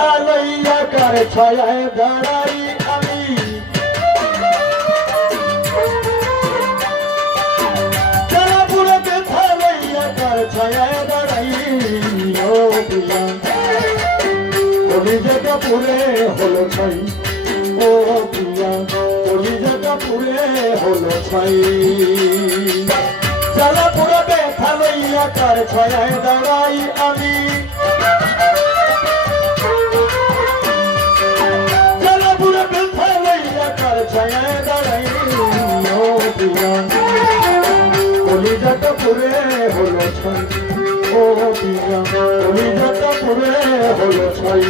ব্যথা লইয়া কার ছায়ায় দাঁড়াই আমি জ্বালা পুরো ব্যথা লইয়া কার ছায়ায় দাঁড়াই ও প্রিয়া কলিজাটা পুরে হলো ছাই ও প্রিয়া কলিজাটা পুরে হলো ছাই জ্বালা পুরো ব্যথা লইয়া কার ছায়ায় দাঁড়াই আমি জ্বালা পুরো ব্যথা লইয়া কার ছায়ায় দাঁড়াই ও প্রিয়া কলিজাটা পুরে হলো ছাই ও প্রিয়া কলিজাটা পুরে হলো ছাই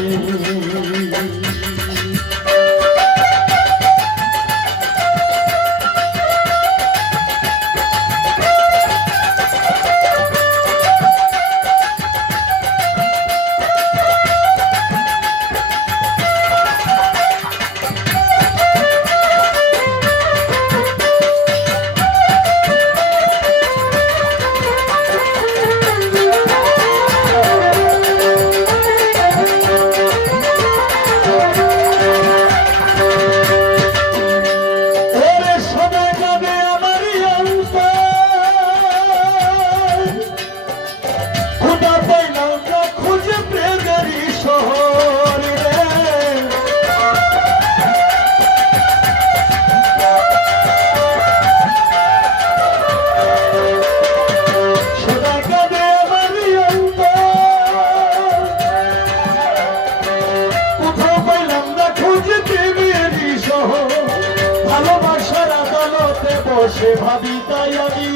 ভালোবাসার আদালতে বসে ভাবি তাই আমি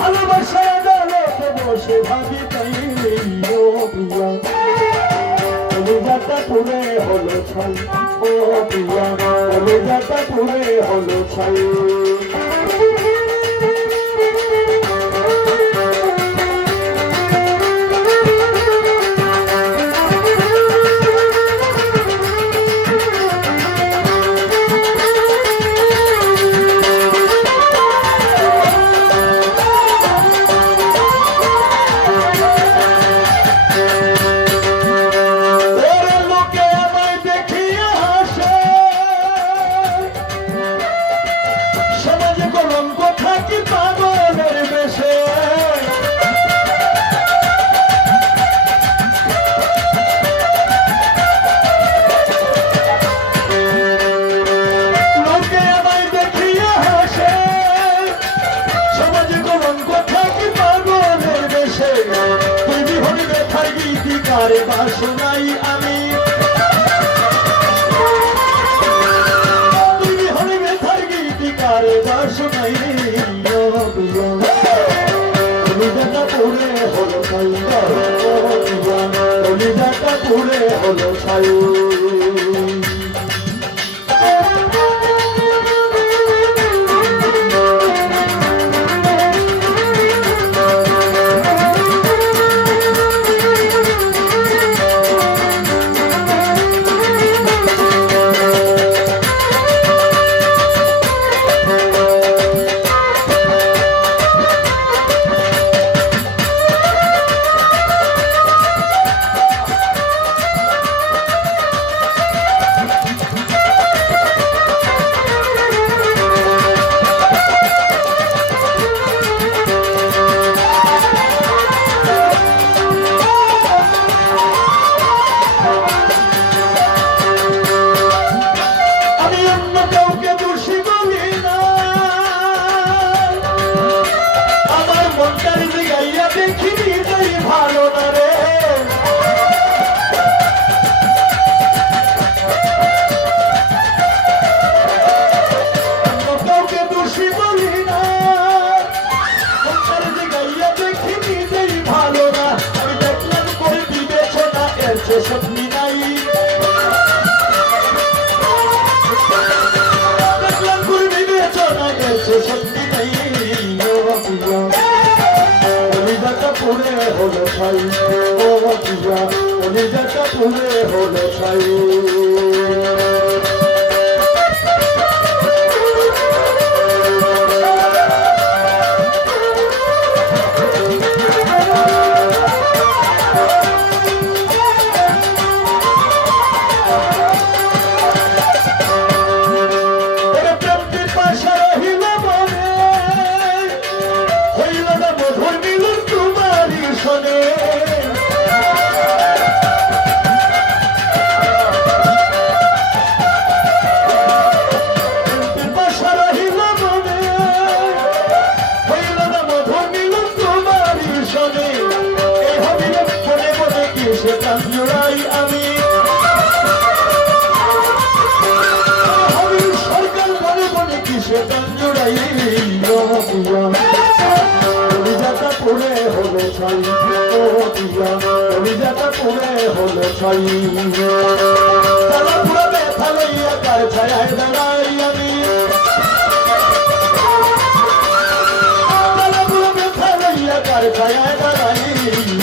ভালোবাসার আদালতে বসে ভাবি তাই ও প্রিয়া কলিজাটা পুরে হলো ছাই ও প্রিয়া কলিজাটা পুরে হলো ছাই কারে বাসনাই আমি তুমি হলে ব্যথার গীতি কারে বাসনাই কলিজাটা পুরে হলো ছাই কলিজাটা পুরে হলো ছাই স্বপ্নি নাই দেখলাম করবি বেচনা গেছে স্বপ্নি নাই কলিজাটা পুরে হলো ছাই ও প্রিয়া কলিজাটা পুরে হলো ছাই কিসে কান জোড়াই আমি সরকার বলে বলে কিসে কান জোড়াই কলিজাটা পুরে হলো ছাই ও দিয়া কলিজাটা পুরে হলো ছাই তারা পুরো ব্যথা লইয়া কার ছায়ায় দাঁড়াই আমি তারা পুরো ব্যথা লইয়া কার ছায়ায় দাঁড়াই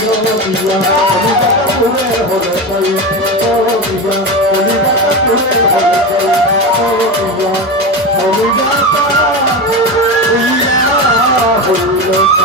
ও দিয়া কলিজাটা পুরে হলো ছাই ও দিয়া কলিজাটা পুরে হলো ছাই ও দিয়া কলিজাটা পুরে হলো ছাই